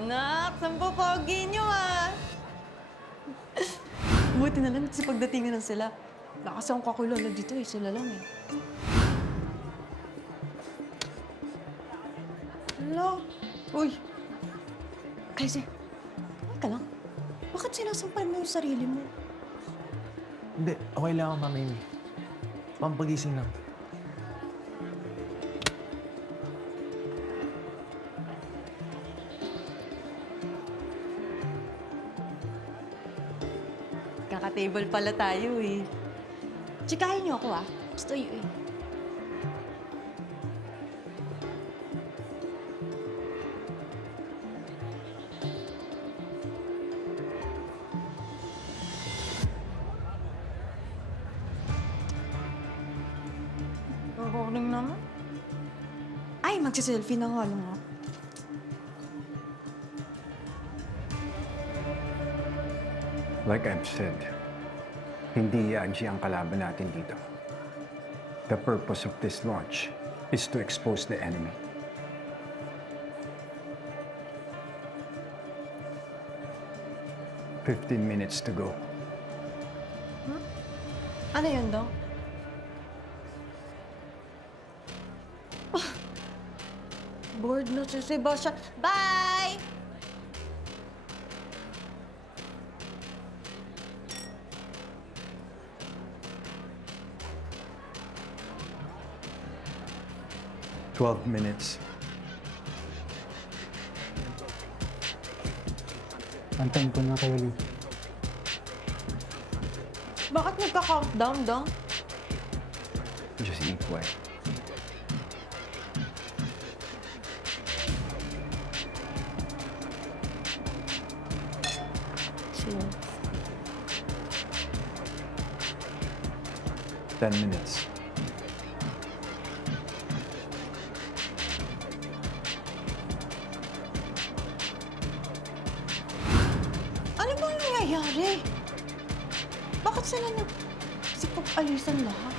Nak, sampo pogi niyo Buti na lang kasi pagdatingan na sila. Lakas akong kakilala dito eh, sila lang eh. Hala. Uy. Kasi, ka lang. Bakit sinasampal mo yung sarili mo? Hindi, okay lang ako, Mama Amy. Pampagising lang. Kaka-table pala tayo eh. Tsikahin niyo ako Gusto yun eh. Recording naman. Ay, magsiselfie na nga lang ako. Like I've said, hindi Yaji ang kalaban natin dito. The purpose of this launch is to expose the enemy. "15 minutes to go." Ano yun, Dong? Bored na si Sebastian. Bye! "12 minutes. Antayin ko na kayo, Lee. Bakit nagka-countdown, Dong? Just equal. Cheers. 10 minutes. Ano bang nangyayari? Bakit sila nag-sipag-alisan lahat?